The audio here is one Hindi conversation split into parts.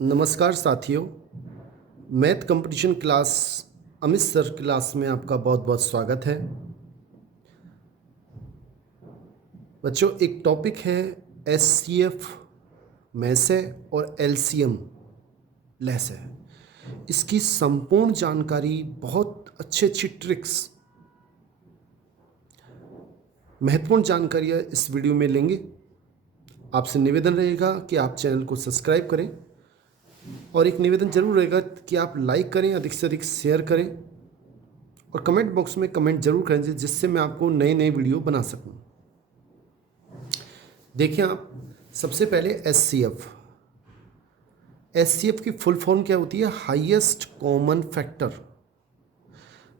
नमस्कार साथियों। Math competition class Amit sir class में आपका बहुत बहुत स्वागत है। बच्चों, एक टॉपिक है एचसीएफ मैसे और एलसीएम लैसे। इसकी संपूर्ण जानकारी, बहुत अच्छी अच्छी ट्रिक्स, महत्वपूर्ण जानकारियाँ इस वीडियो में लेंगे। आपसे निवेदन रहेगा कि आप चैनल को सब्सक्राइब करें और एक निवेदन जरूर रहेगा कि आप लाइक करें, अधिक से अधिक शेयर करें और कमेंट बॉक्स में कमेंट जरूर करें जिससे मैं आपको नए नए वीडियो बना सकूं। देखिए, आप सबसे पहले एचसीएफ की फुल फॉर्म क्या होती है? Highest common factor.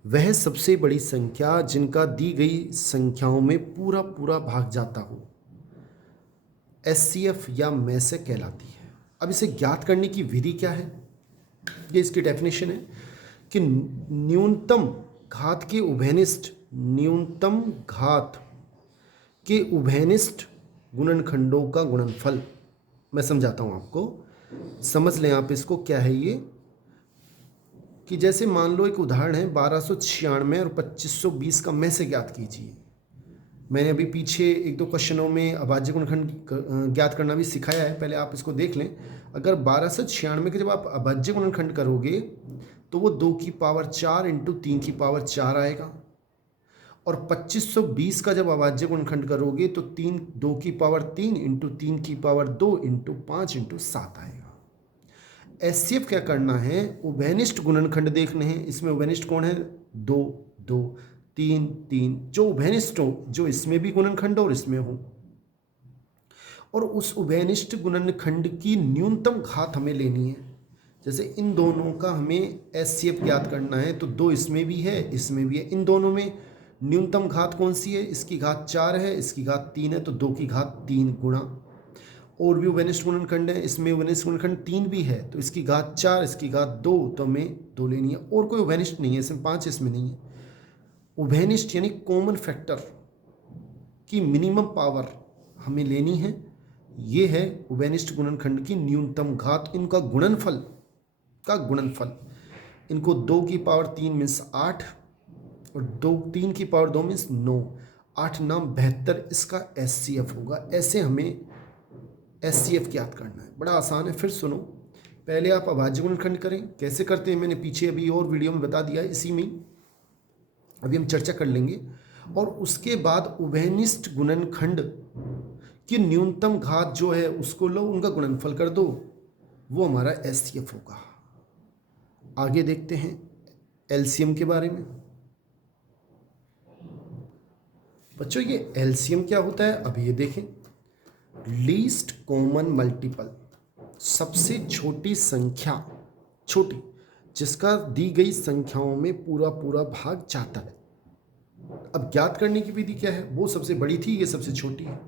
वह सबसे बड़ी संख्या जिनका दी गई संख्याओं में पूरा पूरा भाग जाता हो, एचसीएफ या मैसे कहलाती है। अब इसे ज्ञात करने की विधि क्या है? ये इसकी डेफिनेशन है कि न्यूनतम घात के उभयनिष्ठ गुणनखंडों का गुणनफल। मैं समझाता हूं आपको, समझ लें आप इसको। क्या है ये? कि जैसे मान लो एक उदाहरण है 1296 और 2520 का मैसे ज्ञात कीजिए। मैंने अभी पीछे एक दो क्वेश्चनों में अभाज्य गुणनखंड ज्ञात करना भी सिखाया है, पहले आप इसको देख लें। अगर 1296 के जब आप अभाज्य गुणनखंड करोगे तो वो 2 की पावर 4 इंटू 3 की पावर 4 आएगा, और 2520 का जब अभाज्य गुणनखंड करोगे तो 2 की पावर 3 इंटू 3 की पावर 2 इंटू 5 इंटू 7 आएगा। एचसीएफ क्या करना है? उभयनिष्ठ गुणनखंड देखने हैं। इसमें उभयनिष्ठ कौन है? 2 2 3 3, जो उभयनिष्ठ हो, जो इसमें भी गुणनखंड और इसमें हो, और उस उभयनिष्ठ गुणनखंड की न्यूनतम घात हमें लेनी है। जैसे इन दोनों का हमें एचसीएफ ज्ञात करना है, तो 2 इसमें भी है, इसमें भी है। इन दोनों में न्यूनतम घात कौन सी है? इसकी घात 4 है, इसकी घात 3 है, तो 2 की घात 3 गुणा। और भी उभयनिष्ठ गुणनखंड है, इसमें उभयनिष्ठ गुणनखंड 3 भी है, तो इसकी घात 4, इसकी घात 2, तो हमें 2 लेनी है। और कोई उभयनिष्ठ नहीं है, इसमें 5 इसमें नहीं है। उभयनिष्ठ यानी कॉमन फैक्टर की मिनिमम पावर हमें लेनी है। ये है उभयनिष्ठ गुणनखंड की न्यूनतम घात, इनका गुणनफल का गुणनफल। इनको 2 की पावर 3 मीन्स 8 और 3 की पावर 2 मीन्स 9। 8 9 72, इसका एचसीएफ होगा। ऐसे हमें एचसीएफ ज्ञात करना है। बड़ा आसान है। फिर सुनो, पहले आप अभाज्य गुणनखंड करें। कैसे करते हैं मैंने पीछे अभी और वीडियो में बता दिया है, इसी में अभी हम चर्चा कर लेंगे। और उसके बाद उभयनिष्ठ गुणनखंड की न्यूनतम घात जो है उसको लो, उनका गुणनफल कर दो, वो हमारा एचसीएफ होगा। आगे देखते हैं एलसीएम के बारे में। बच्चों, ये एलसीएम क्या होता है? अब ये देखें, लीस्ट कॉमन मल्टीपल, सबसे छोटी संख्या, छोटी जिसका दी गई संख्याओं में पूरा पूरा भाग जाता है। अब ज्ञात करने की विधि क्या है? वो सबसे बड़ी थी, ये सबसे छोटी है।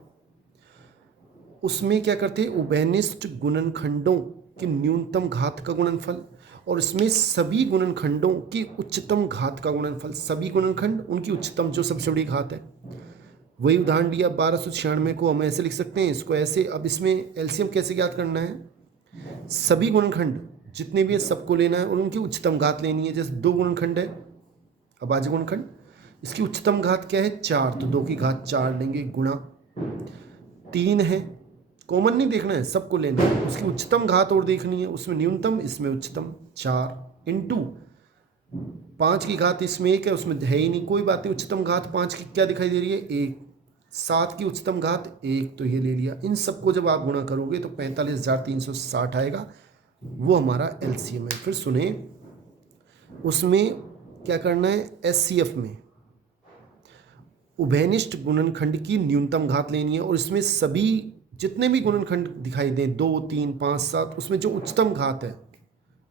उसमें क्या करते हैं? उभयनिष्ठ गुणनखंडों की न्यूनतम घात का गुणनफल, और इसमें सभी गुणनखंडों की उच्चतम घात का गुणनफल। सभी गुणनखंड, उनकी उच्चतम जो सबसे बड़ी घात है। वही उदाहरण दिया 1296 को हम ऐसे लिख सकते हैं, इसको ऐसे। अब इसमें एलसीएम कैसे ज्ञात करना है? सभी गुणनखंड जितने भी है सबको लेना है और उनकी उच्चतम घात लेनी है। जैसे 2 गुणनखंड है अभाज्य गुणनखंड, इसकी उच्चतम घात क्या है? 4, तो 2 की घात 4 लेंगे, गुणा। 3 है, कॉमन नहीं देखना है, सबको लेना है, उसकी उच्चतम घात और देखनी है, उसमें न्यूनतम इसमें उच्चतम 4 इंटू 5 की घात इसमें 1 है, उसमें है ही नहीं, कोई बात नहीं। उच्चतम घात 5 की क्या दिखाई दे रही है? 1। 7 की उच्चतम घात 1, तो ये ले लिया। इन सबको जब आप गुणा करोगे तो 45,360 आएगा, वो हमारा एलसीएम है। फिर सुने, उसमें क्या करना है? एचसीएफ में उभयनिष्ठ गुणनखंड की न्यूनतम घात लेनी है, और इसमें सभी जितने भी गुणनखंड दिखाई दें 2 3 5 7, उसमें जो उच्चतम घात है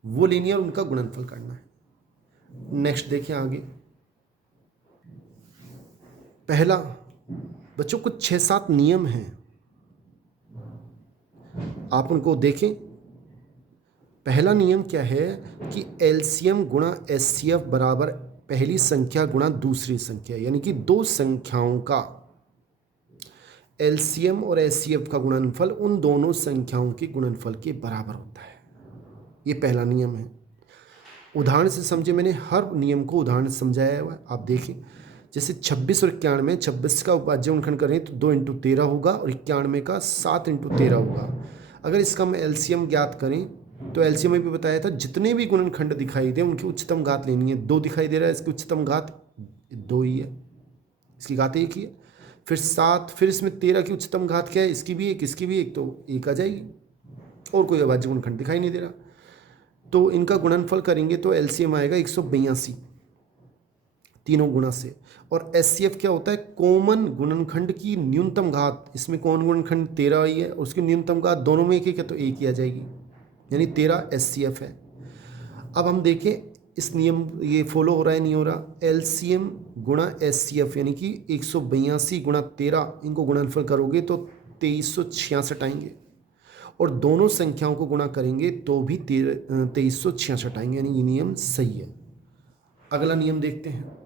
वो लेनी है और उनका गुणनफल करना है। नेक्स्ट देखें आगे। पहला, बच्चों कुछ 6-7 नियम हैं, आप उनको देखें। पहला नियम क्या है कि एलसीएम गुणा एचसीएफ बराबर पहली संख्या गुणा दूसरी संख्या, यानी कि 2 संख्याओं का एलसीएम और एचसीएफ का गुणनफल उन दोनों संख्याओं के गुणनफल के बराबर होता है। ये पहला नियम है। उदाहरण से समझे, मैंने हर नियम को उदाहरण से समझाया हुआ है, आप देखें। जैसे 26 और 91, 26 का उपाज्य गुणनखंड करें तो 2 × 13 होगा और 91 का 7 × 13 होगा। अगर इसका हम एलसीएम ज्ञात करें तो एलसीएम में भी बताया था, जितने भी गुणनखंड दिखाई दे उनकी उच्चतम घात लेनी है। 2 दिखाई दे रहा है, इसकी उच्चतम घात 2 ही है, इसकी घात 1 ही है। फिर 7, फिर इसमें 13 की उच्चतम घात क्या है, इसकी भी 1, इसकी भी 1, तो 1 आ जाएगी। और कोई अभाज्य गुणनखंड दिखाई नहीं दे रहा, तो इनका गुणनफल करेंगे तो एलसीएम आएगा 182 तीनों गुणा से। और एचसीएफ क्या होता है, कॉमन गुणनखंड की न्यूनतम घात। इसमें कॉमन गुणनखंड 13 ही है और उसकी न्यूनतम घात दोनों में 1 1 है, तो 1 ही आ जाएगी, यानी 13 एचसीएफ है। अब हम देखें इस नियम ये फॉलो हो रहा है नहीं हो रहा। एलसीएम गुणा एचसीएफ यानी कि 182 गुणा 13, इनको गुणनफल करोगे तो 2366 आएंगे, और दोनों संख्याओं को गुणा करेंगे तो भी 2366 आएंगे, यानी ये नियम सही है। अगला नियम देखते हैं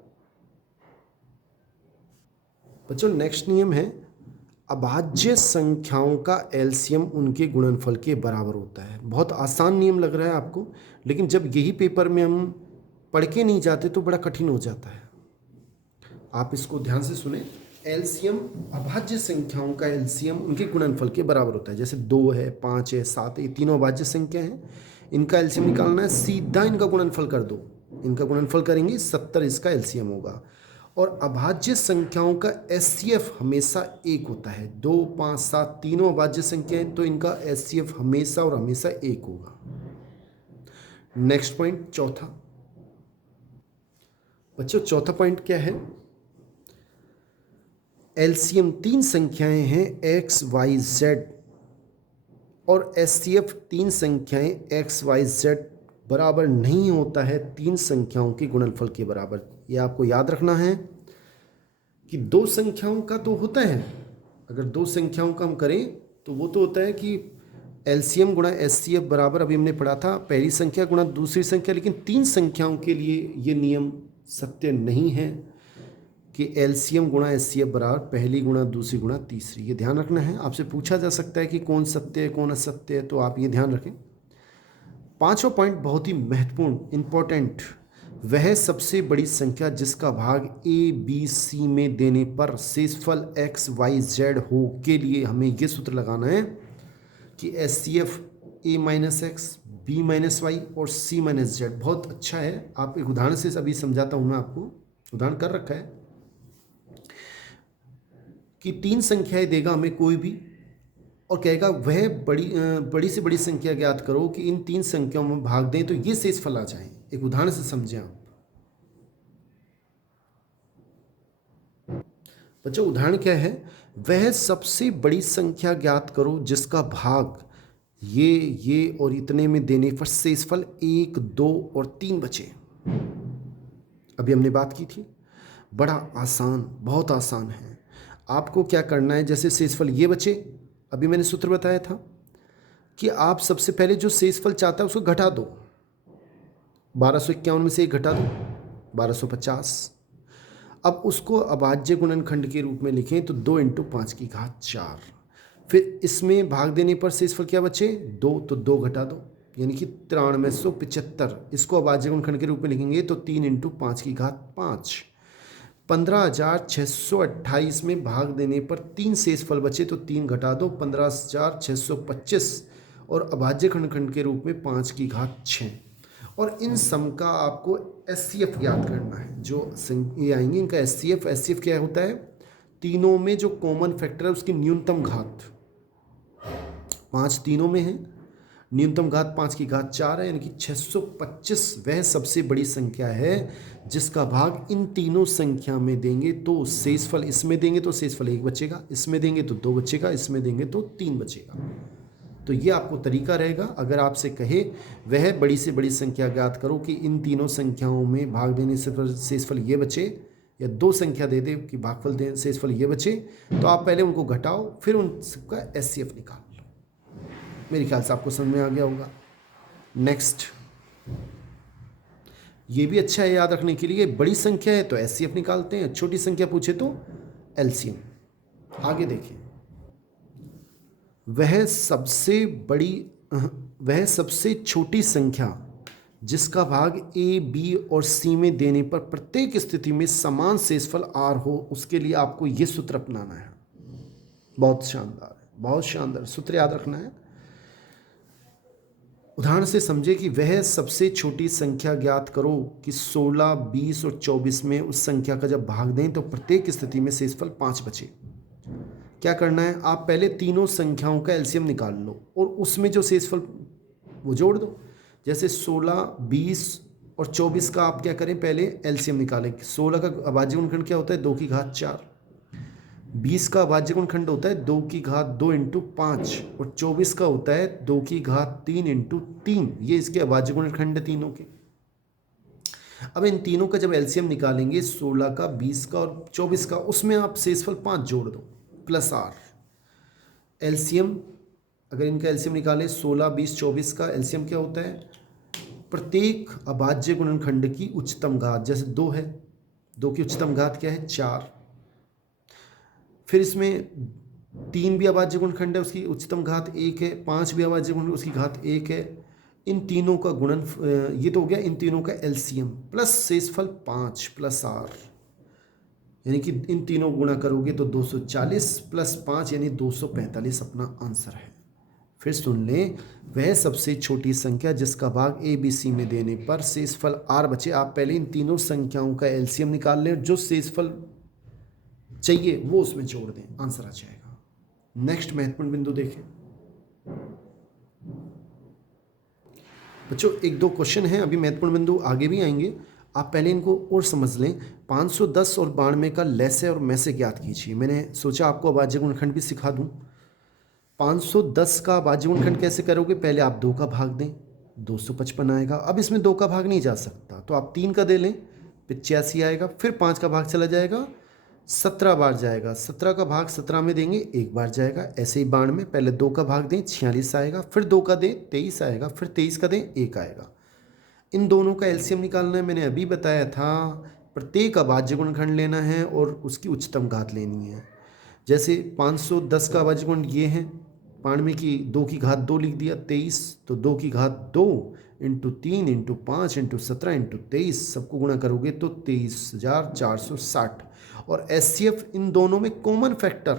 बच्चों। नेक्स्ट नियम है, अभाज्य संख्याओं का एलसीएम उनके गुणनफल के बराबर होता है। बहुत आसान नियम लग रहा है आपको, लेकिन जब यही पेपर में हम पढ़ के नहीं जाते तो बड़ा कठिन हो जाता है। आप इसको ध्यान से सुने। एलसीएम, अभाज्य संख्याओं का एलसीएम उनके गुणनफल के बराबर होता है। जैसे 2 है, 5 है, 7 है, ये तीनों अभाज्य संख्या हैं, इनका एलसीएम निकालना है, सीधा इनका गुणनफल कर दो। इनका गुणनफल करेंगे 70 इसका एलसीएम होगा। और अभाज्य संख्याओं का एचसीएफ हमेशा 1 होता है। 2, 5, 7 तीनों अभाज्य संख्याएं, तो इनका एचसीएफ हमेशा और हमेशा 1 होगा। नेक्स्ट पॉइंट, चौथा बच्चों, चौथा पॉइंट क्या है, एलसीएम 3 संख्याएं हैं एक्स वाई जेड, और एचसीएफ 3 संख्याएं एक्स वाई जेड बराबर नहीं होता है 3 संख्याओं के गुणनफल के बराबर। ये आपको याद रखना है कि 2 संख्याओं का तो होता है, अगर 2 संख्याओं का हम करें तो वो तो होता है कि एलसीएम गुणा एचसीएफ बराबर, अभी हमने पढ़ा था, पहली संख्या गुणा दूसरी संख्या। लेकिन 3 संख्याओं के लिए ये नियम सत्य नहीं है कि एलसीएम गुणा एचसीएफ बराबर पहली गुणा दूसरी गुणा तीसरी। ये ध्यान रखना है। आपसे पूछा जा सकता है कि कौन सत्य है कौन असत्य है, तो आप ये ध्यान रखें। 5वां पॉइंट बहुत ही महत्वपूर्ण, इंपॉर्टेंट, वह सबसे बड़ी संख्या जिसका भाग ए बी सी में देने पर शेषफल एक्स वाई जेड हो के लिए हमें ये सूत्र लगाना है कि HCF A minus X, B minus Y और सी माइनस जेड। बहुत अच्छा है, आप एक उदाहरण से अभी समझाता हूँ मैं आपको, उदाहरण कर रखा है कि 3 संख्याएं देगा हमें कोई भी और कहेगा वह बड़ी से बड़ी संख्या ज्ञात करो कि इन 3 संख्याओं में भाग दें तो ये शेषफल आ जाए। एक उदाहरण से समझें आप बच्चों। उदाहरण क्या है, वह सबसे बड़ी संख्या ज्ञात करो जिसका भाग ये और इतने में देने पर शेषफल 1, 2 और 3 बचे। अभी हमने बात की थी, बड़ा आसान, बहुत आसान है। आपको क्या करना है, जैसे शेषफल ये बचे, अभी मैंने सूत्र बताया था कि आप सबसे पहले जो शेषफल चाहता है उसको घटा दो। 1251 में से 1 घटा दो, 1250। अब उसको अभाज्य गुणनखंड के रूप में लिखें तो 2 × 5 की घात 4। फिर इसमें भाग देने पर शेषफल क्या बचे, 2, तो 2 घटा दो, यानी कि 9375। इसको अभाज्य गुणनखंड के रूप में लिखेंगे तो 3 × 5 की घात 5। 15,628 में भाग देने पर 3 शेषफल बचे तो 3 घटा दो, 15,625, और अभाज्य गुणनखंड के रूप में 5 की घात 6। और इन सम का आपको एचसीएफ ज्ञात करना है। जो ये आएंगे इनका एचसीएफ क्या होता है, तीनों में जो कॉमन फैक्टर है उसकी न्यूनतम घात। 5 तीनों में है, न्यूनतम घात 5 की घात 4 है, यानी कि 625 वह सबसे बड़ी संख्या है जिसका भाग इन तीनों संख्या में देंगे तो शेषफल, इसमें देंगे तो शेषफल 1 बचेगा, इसमें देंगे तो 2 बचेगा, इसमें देंगे तो 3 बचेगा। तो ये आपको तरीका रहेगा। अगर आपसे कहे वह बड़ी से बड़ी संख्या ज्ञात करो कि इन तीनों संख्याओं में भाग देने से शेषफल ये बचे, या 2 संख्या दे दे कि भागफल दे शेषफल ये बचे, तो आप पहले उनको घटाओ फिर उन सबका एचसीएफ निकाल लो। मेरे ख्याल से आपको समझ में आ गया होगा। नेक्स्ट, ये भी अच्छा है याद रखने के लिए, बड़ी संख्या है तो एचसीएफ निकालते हैं, छोटी संख्या पूछे तो एलसीएम। आगे देखें, वह सबसे छोटी संख्या जिसका भाग ए, बी और सी में देने पर प्रत्येक स्थिति में समान शेषफल आर हो, उसके लिए आपको ये सूत्र अपनाना है। बहुत शानदार है, बहुत शानदार सूत्र याद रखना है। उदाहरण से समझे कि वह सबसे छोटी संख्या ज्ञात करो कि 16, 20 और 24 में उस संख्या का जब भाग दें तो प्रत्येक स्थिति में शेषफल 5 बचे। क्या करना है, आप पहले तीनों संख्याओं का एलसीएम निकाल लो और उसमें जो शेषफल वो जोड़ दो। जैसे 16, 20 और 24 का आप क्या करें, पहले एलसीएम निकालें। 16 का अभाज्य गुणनखंड क्या होता है, 2 की घात 4। 20 का अभाज्य गुणनखंड होता है 2 की घात 2 इंटू 5 और 24 का होता है 2 की घात 3 इंटू 3। ये इसके अभाज्य गुणनखंड है तीनों के। अब इन तीनों का जब एलसीएम निकालेंगे, 16 का, 20 का और 24 का, उसमें आप शेषफल 5 जोड़ दो प्लस आर। एलसीएम अगर इनका एलसीएम निकालें 16, 20, 24 का एलसीएम क्या होता है, प्रत्येक अभाज्य गुणनखंड की उच्चतम घात। जैसे 2 है, 2 की उच्चतम घात क्या है, 4। फिर इसमें 3 भी अभाज्य गुणनखंड है, उसकी उच्चतम घात 1 है। 5 भी अभाज्य गुणनखंड, उसकी घात 1 है। इन तीनों का गुणन, ये तो हो गया इन तीनों का एलसीएम प्लस शेषफल 5 प्लस आर, यानी कि इन तीनों गुणा करोगे तो 240 प्लस 5 यानी 245 अपना आंसर है। फिर सुन लें, वह सबसे छोटी संख्या जिसका भाग ए, बी, सी में देने पर शेषफल आर बचे। आप पहले इन तीनों संख्याओं का एलसीएम निकाल लें, जो शेषफल चाहिए वो उसमें जोड़ दें, आंसर आ जाएगा। नेक्स्ट महत्वपूर्ण बिंदु देखें बच्चों, 1-2 क्वेश्चन हैं, अभी महत्वपूर्ण बिंदु आगे भी आएंगे, आप पहले इनको और समझ लें। 510 और 92 का लैसे और मैसे ज्ञात कीजिए। मैंने सोचा आपको अभाज्य गुणनखंड भी सिखा दूं। 510 का अभाज्य गुणनखंड कैसे करोगे, पहले आप 2 का भाग दें, 255 आएगा। अब इसमें 2 का भाग नहीं जा सकता तो आप 3 का दे लें, 85 आएगा। फिर 5 का भाग चला जाएगा, 17 बार जाएगा। 17 का भाग 17 में देंगे, 1 बार जाएगा। ऐसे ही 92 में पहले 2 का भाग दें, 46 आएगा। फिर 2 का दें, 23 आएगा। फिर 23 का दें, 1 आएगा। इन दोनों का एलसीएम निकालना है। मैंने अभी बताया था, प्रत्येक अभाज्य गुणनखंड लेना है और उसकी उच्चतम घात लेनी है। जैसे 510 का अभाज्य गुणनखंड ये है, 92 की 2 की घात 2 लिख दिया, 23, तो 2 की घात 2 इंटू 3 इंटू 5 इंटू 17 इंटू 23, सबको गुणा करोगे तो 23,460। और एचसीएफ इन दोनों में कॉमन फैक्टर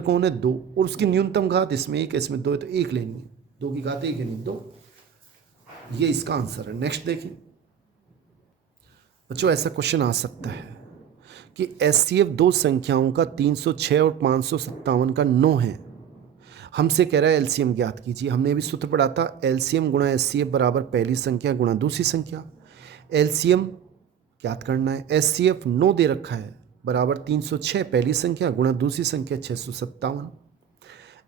कौन है, 2, और उसकी न्यूनतम घात इसमें 1 है, इसमें 2 है, तो 1 लेनी है। 2 की घात 1 यानी 2, ये इसका आंसर है। नेक्स्ट देखिए बच्चों, ऐसा क्वेश्चन आ सकता है कि एचसीएफ 2 संख्याओं का 306 और 557 का 9 है। हमसे कह रहा है एलसीएम ज्ञात कीजिए। हमने भी सूत्र पढ़ा था, एलसीएम गुणा एचसीएफ बराबर पहली संख्या गुणा दूसरी संख्या। एलसीएम ज्ञात करना है। एचसीएफ 9 दे रखा है, बराबर 306 पहली संख्या गुणा दूसरी संख्या 657।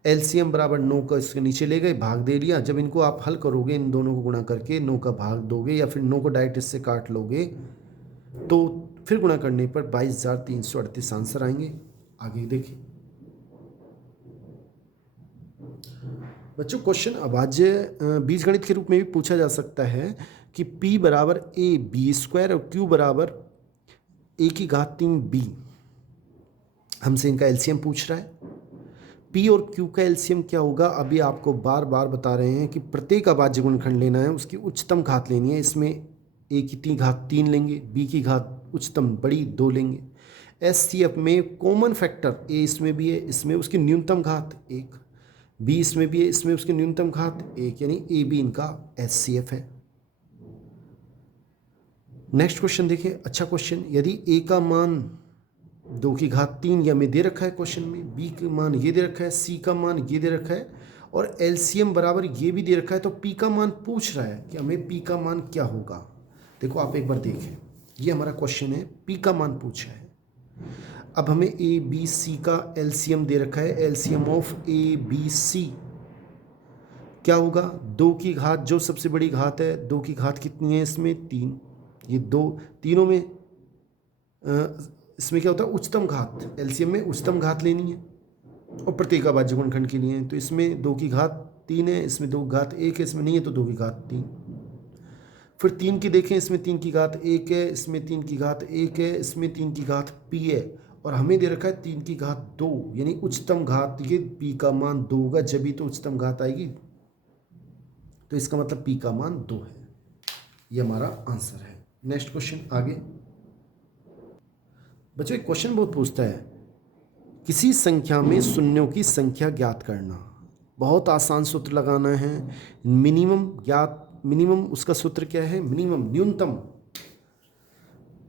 एलसीएम बराबर 9 का इसके नीचे ले गए, भाग दे लिया। जब इनको आप हल करोगे, इन दोनों को गुणा करके 9 का भाग दोगे या फिर 9 को डायरेक्ट इससे काट लोगे, तो फिर गुणा करने पर 22,338 आंसर आएंगे। आगे देखिए बच्चों, क्वेश्चन अभाज्य बीजगणित के रूप में भी पूछा जा सकता है कि P बराबर ए बी स्क्वायर और Q बराबर ए की घात 3 बी। हमसे इनका एलसीएम पूछ रहा है। P और Q का एलसीएम क्या होगा, अभी आपको बार बार बता रहे हैं कि प्रत्येक अभाज्य गुणनखंड लेना है, उसकी उच्चतम घात लेनी है। इसमें ए की घात 3 लेंगे, बी की घात उच्चतम बड़ी 2 लेंगे। एचसीएफ में कॉमन फैक्टर ए इसमें भी है, इसमें उसकी न्यूनतम घात 1, बी इसमें भी है, इसमें उसकी न्यूनतम घात 1, यानी ए बी इनका एचसीएफ है। नेक्स्ट क्वेश्चन देखिए, अच्छा क्वेश्चन। यदि ए का मान 2 की घात 3 या में दे रखा है क्वेश्चन में, बी का मान ये दे रखा है, सी का मान ये दे रखा है और एलसीएम बराबर ये भी दे रखा है, तो पी का मान पूछ रहा है कि हमें पी का मान क्या होगा। देखो आप एक बार देखें, ये हमारा क्वेश्चन है, पी का मान पूछा है। अब हमें ए बी सी का एलसीएम दे रखा है, LCM of A B C क्या होगा, 2 की घात जो सबसे बड़ी घात है, 2 की घात कितनी है इसमें 3, ये 2 तीनों में इसमें क्या होता है उच्चतम घात, एलसीएम में उच्चतम घात लेनी है और प्रत्येक अभाज्य गुणनखंड के लिए, तो इसमें 2 की घात 3 है, इसमें 2 की घात 1 है, इसमें नहीं है तो 2 की घात 3। फिर 3 की देखें, इसमें 3 की घात 1 है, इसमें 3 की घात 1 है, इसमें 3 की घात p है और हमें दे रखा है 3 की घात 2, यानी उच्चतम घात, ये p का मान 2 होगा जब भी तो उच्चतम घात आएगी तो इसका मतलब p का मान 2 है। ये हमारा आंसर है। नेक्स्ट क्वेश्चन आगे। बच्चों एक क्वेश्चन बहुत पूछता है, किसी संख्या में शून्यों की संख्या ज्ञात करना। बहुत आसान सूत्र लगाना है। मिनिमम उसका सूत्र क्या है? मिनिमम न्यूनतम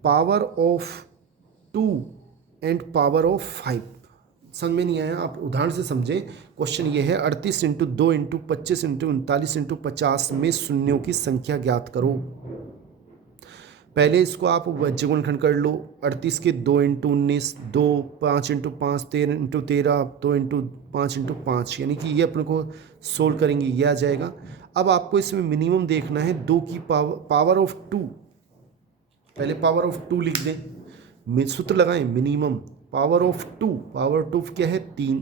power of 2 and power of 5। समझ में नहीं आया? आप उदाहरण से समझें। क्वेश्चन ये है 38 इंटू 2 इंटू 25 इंटू 39 इंटू 50 में शून्यों की संख्या ज्ञात करो। पहले इसको आप वज्र गुणनखंड कर लो। 38 के 2 into 19, 2 5 into 5 13 into 13, 2 into 5 into 5, यानी कि ये अपने को सोल्व करेंगे, ये आ जाएगा। अब आपको इसमें मिनिमम देखना है 2 की पावर ऑफ 2। पहले पावर ऑफ 2 लिख दें, सूत्र लगाएं मिनिमम पावर ऑफ 2। पावर 2 क्या है? 3,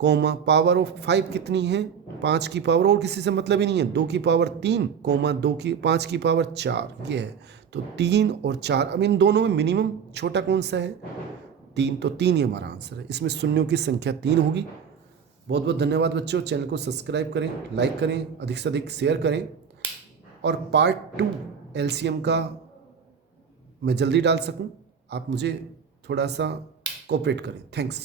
कोमा पावर ऑफ 5 कितनी है? 5 की पावर, और किसी से मतलब ही नहीं है, 2 की पावर 3 कोमा 5 की पावर 4, ये है। तो 3 और 4, अब इन दोनों में मिनिमम छोटा कौन सा है? 3, तो 3 ही हमारा आंसर है। इसमें शून्यों की संख्या 3 होगी। बहुत बहुत धन्यवाद बच्चों। चैनल को सब्सक्राइब करें, लाइक करें, अधिक से अधिक शेयर करें, और पार्ट 2 एलसीएम का मैं जल्दी डाल सकूं, आप मुझे थोड़ा सा कोऑपरेट करें। थैंक्स।